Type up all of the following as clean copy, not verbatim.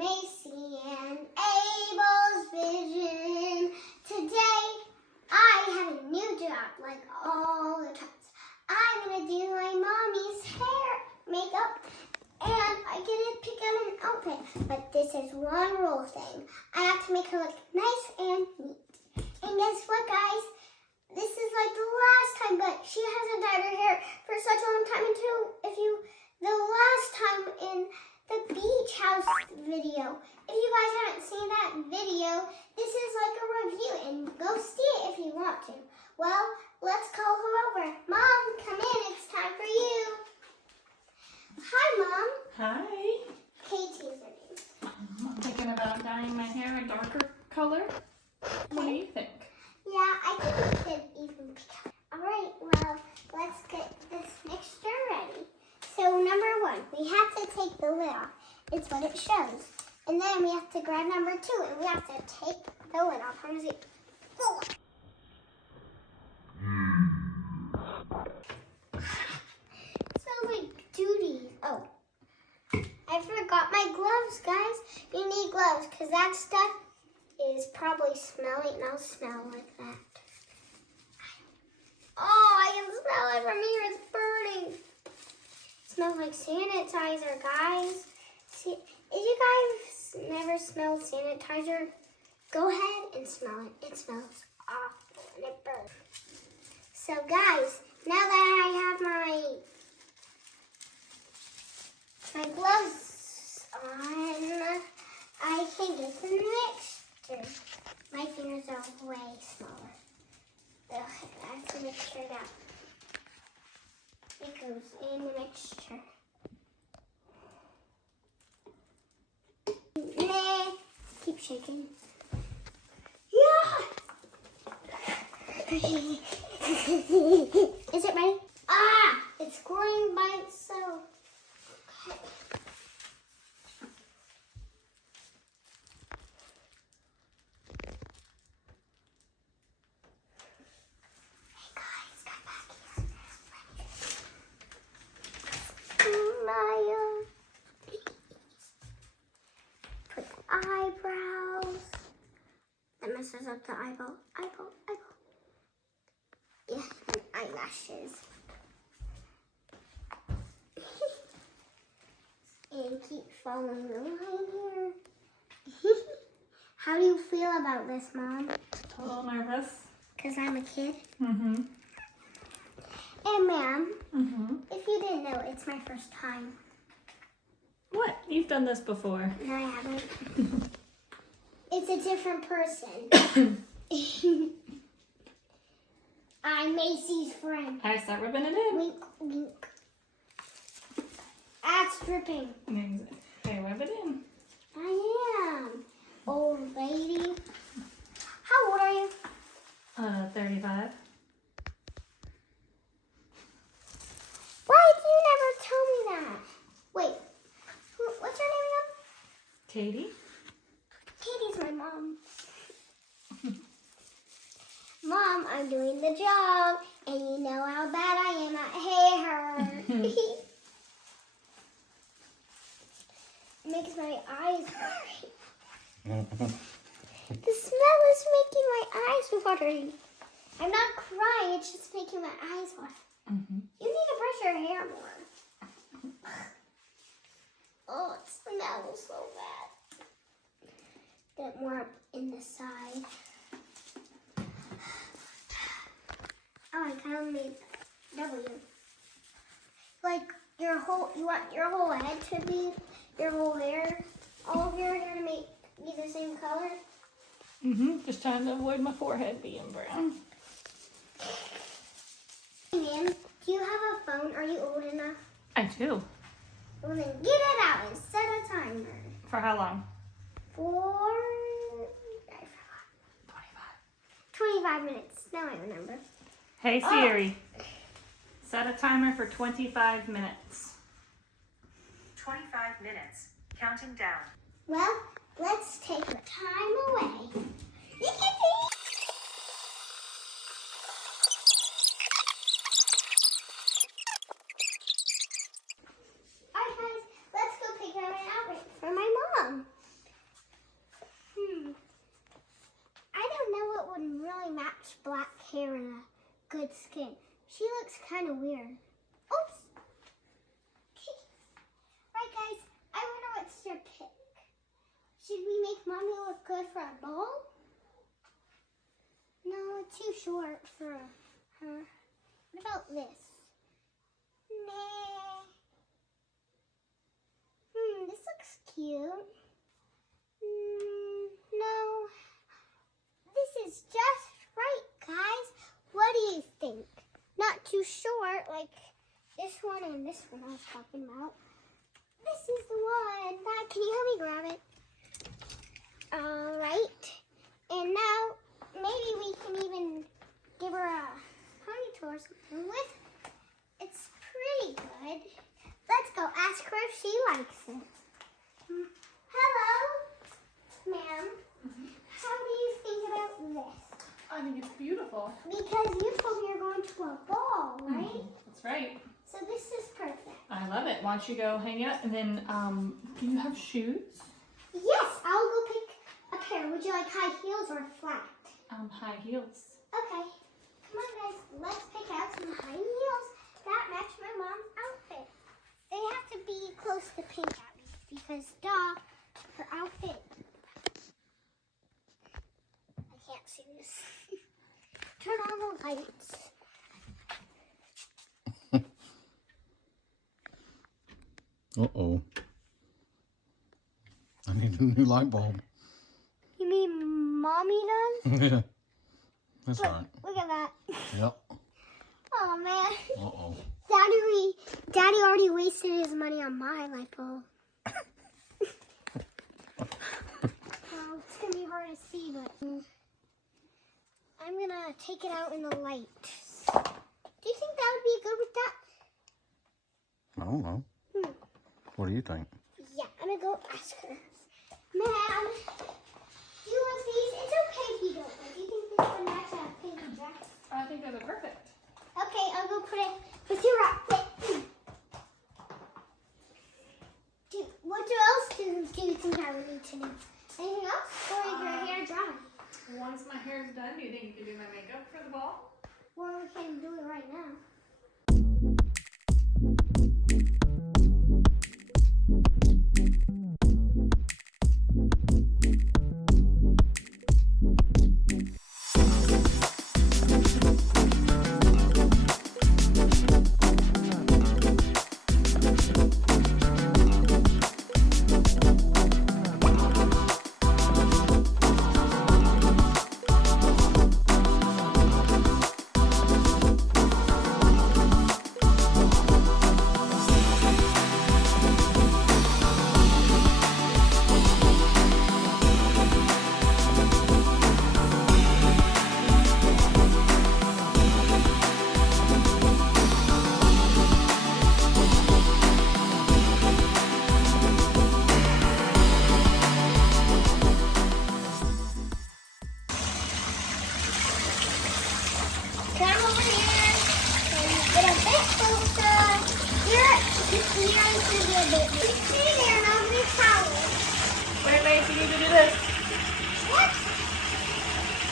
Maci and Abel's Vision. Today, I have a new job, like all the times. I'm going to do my mommy's hair, makeup, and I get to pick out an outfit. But this is one rule thing. I have to make her look nice and neat. And guess what, guys? This is like the last time, but she hasn't dyed her hair for such a long time until the last time in the beach house video. If you guys haven't seen that video, this is like a review, and go see it if you want to. Well, let's call her over. Mom, come in. It's time for you. Hi, Mom. Hi. Katie's her name. I'm thinking about dyeing my hair a darker color. What do you think? Yeah, I think we could even pick up. All right, well, let's get this mixture ready. So number one, we have to take the lid off. It's what it shows. And then we have to grab number two, and we have to take the lid off. How does it? It smells like duty. Oh, I forgot my gloves, guys. You need gloves because that stuff is probably smelly, and I'll smell like that. Oh, I can smell it from here. It's burning. It smells like sanitizer, guys. See, if you guys never smelled sanitizer, go ahead and smell it. It smells awful and it burns. So, guys, now that I have my gloves on, I can get the mixture. My fingers are way smaller. Ugh, I have to make sure that it goes in the mixture. Nah, keep shaking. Yeah! Is it ready? Ah! It's going by itself. Okay. Put the eyebrows. That messes up the eyeball. Yeah, and eyelashes. And keep following the line here. How do you feel about this, Mom? A little nervous. Because I'm a kid. Mm-hmm. And ma'am, Mm-hmm. if you didn't know, it's my first time. What? You've done this before. No, I haven't. It's a different person. I'm Maci's friend. I start rubbing it in. Wink, wink. That's dripping. Okay, rub it in. I am. Old lady. How old are you? 35. Why did you never tell me that? Wait, what's your name again? Katie? Katie's my mom. Mom, I'm doing the job, and you know how bad I am at hair. It makes my eyes watery. The smell is making my eyes watery. I'm not crying, it's just making my eyes watery. Mm-hmm. You need to brush your hair more. Oh, it smells so bad. Get it more up in the side. Oh, I kind of made W. Like you want your whole head to be, your whole hair, all of your hair to be the same color. Mm-hmm. Just trying to avoid my forehead being brown. Hey man, do you have a phone? Are you old enough? I do. Well then get it out and set a timer. For how long? I forgot. 25 minutes. Now I remember. Hey Siri, set a timer for 25 minutes. 25 minutes. Counting down. Well, let's take the time away. Alright guys, let's go pick out an outfit for my mom. match black hair and a good skin. She looks kind of weird. Oops. Right, guys, I wonder what's your pick. Should we make Mommy look good for a ball? No, it's too short for her. What about this? Nah. This looks cute. No. This is just right, guys. What do you think? Not too short, like this one and this one I was talking about. This is the one. Dad, can you help me grab it? Alright. And now, maybe we can even give her a ponytail or something with. It's pretty good. Let's go ask her if she likes it. Hello, ma'am. How do you think about this? I think it's beautiful. Because you told me you're going to a ball, right? That's right. So this is perfect. I love it. Why don't you go hang out and then, do you have shoes? Yes, I'll go pick a pair. Would you like high heels or flat? High heels. Okay. Come on, guys. Let's pick out some high heels that match my mom's outfit. They have to be close to pink at least because, duh, her outfit. I can't see this. Turn on the lights. Uh-oh. I need a new light bulb. You mean Mommy does? Yeah. That's Look, right. look at that. Yep. Oh, man. Uh-oh. Daddy already wasted his money on my light bulb. Well, it's going to be hard to see, but I'm going to take it out in the light. Do you think that would be good with that? I don't know. What do you think? Yeah, I'm going to go ask her. Ma'am, do you want these? It's okay if you don't. Do you think this would match a pink dress? I think those are perfect. Okay, I'll go put it with your outfit. What else do you think I would need to do? Anything else? Or is your hair dry? Once my hair is done, do you think you can do my makeup for the ball? Or we can do it right now. Come over here and get a bit closer. You're going to be a bit. You stay there and I'll be towel. Wait, Maci, you need to do this. What?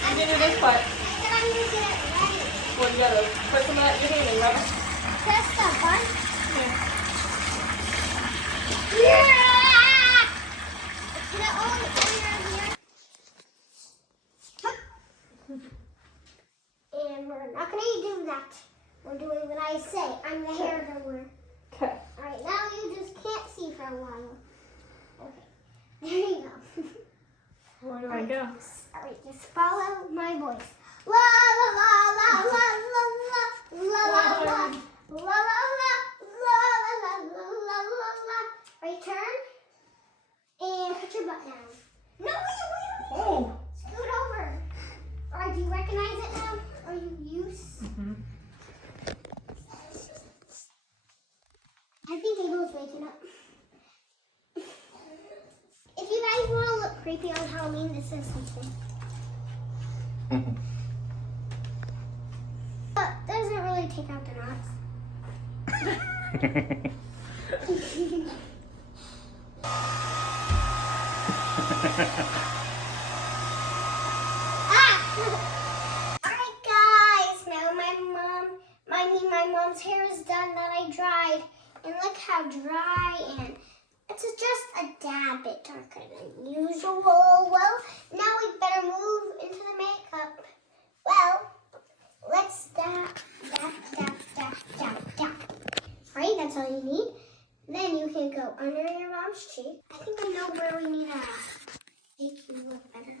You need to do this part. I said I'm going to get it ready. Well, you gotta put some of that in your hand and rub it. Press the button. Yeah. Yeah! Can I only put it on here? And we're not going to do that. We're doing what I say. I'm the hair doer. Okay. Alright, now you just can't see for a while. Okay. There you go. Where do I go? Alright, just follow my voice. La la la la la la la la la la la la la la la la la. Right, turn and put your butt down. No, wait. Oh. Scoot over. Alright, do you recognize it now? Are you used? I think Abel's waking up. If you guys want to look creepy on Halloween, this is something. But doesn't really take out the knots. Ah! Alright, how dry and it's just a tad bit darker than usual. Well, now we better move into the makeup. Well, let's dab. Right, that's all you need. Then you can go under your mom's cheek. I think I know where we need to make you look better.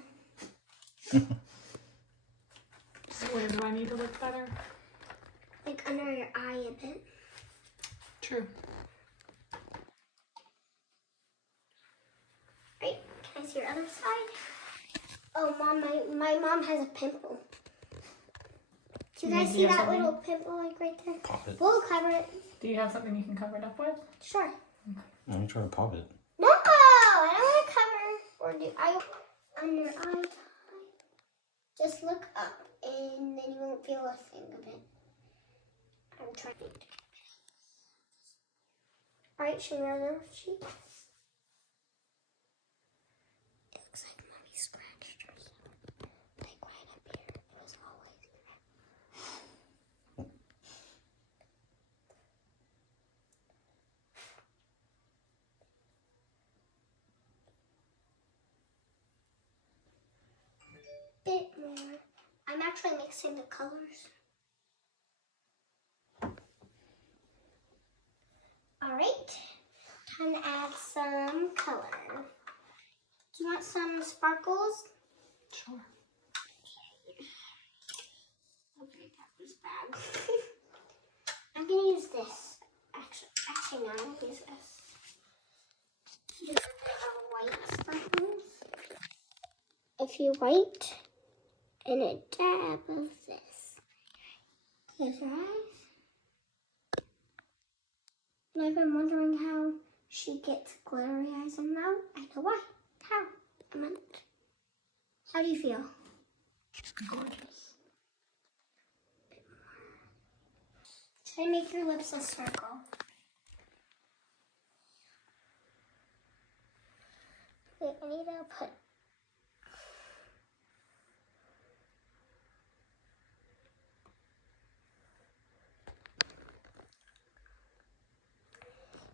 Where do I need to look better? Like under your eye a bit. True. Right, can I see your other side? Oh, Mom, my mom has a pimple. Do you guys see that little pimple like right there? Pop it. We'll cover it. Do you have something you can cover it up with? Sure. Let me try to pop it. No, I don't want to cover. Or do I under your eye? Just look up, and then you won't feel a thing of it. I'm trying. All right, show me your other cheek. It looks like Mommy scratched herself. Like right up here. It was always there. Bit more. I'm actually mixing the colors. Alright, time to add some color. Do you want some sparkles? Sure. Okay, that was bad. I'm gonna use this. Actually no, I'm gonna use this. Just a bit of white sparkles. A few white and a dab of this. Close your eyes. And I've been wondering how she gets glittery eyes, and now I know why. How? How do you feel? Gorgeous. Try to make your lips a circle. Wait, I need to put.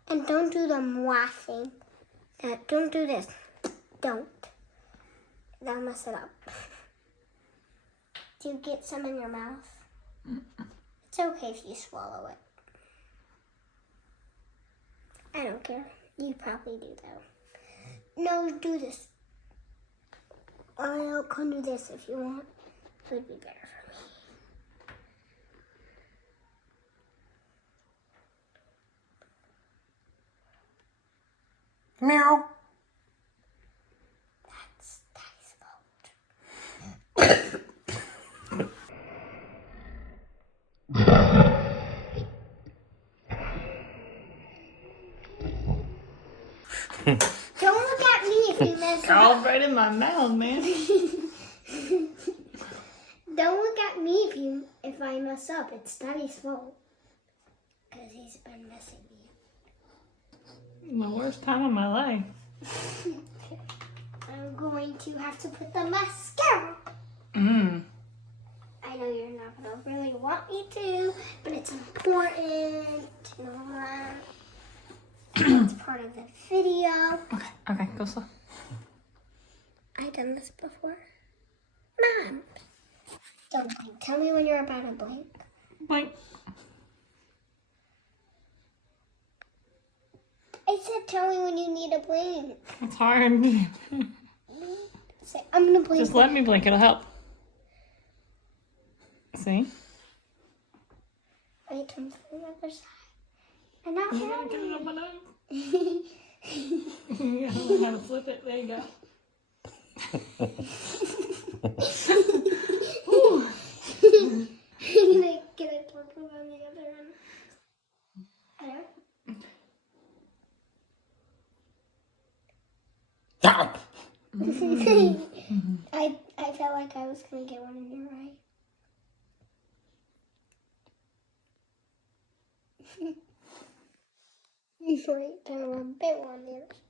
And don't do the mwah thing. Don't do this. Don't. That'll mess it up. Do you get some in your mouth? It's okay if you swallow it. I don't care. You probably do though. No, do this. Or I can do this if you want. It would be better for me. Meow. That's Daddy's fault. Don't look at me if you mess Carl's up. right in my mouth, man. Don't look at me if I mess up. It's Daddy's fault. Because he's been messing me up. The worst time of my life. I'm going to have to put the mascara. I know you're not going to really want me to, but it's important to know that. It's part of the video. Okay, go slow. I've done this before. Mom, don't blink. Tell me when you're about to blink. Blink. I said tell me when you need to blink. It's hard. Say, I'm going to blink. Just let me blink, it'll help. See? Wait, turn to the other side. I'm not You gotta get it up ready. and up. You gotta learn how to flip it. There you go. I'm going to get it working on the other end. There. Ah! I felt like I was going to get one in your eye. Right, then a bit on the other side.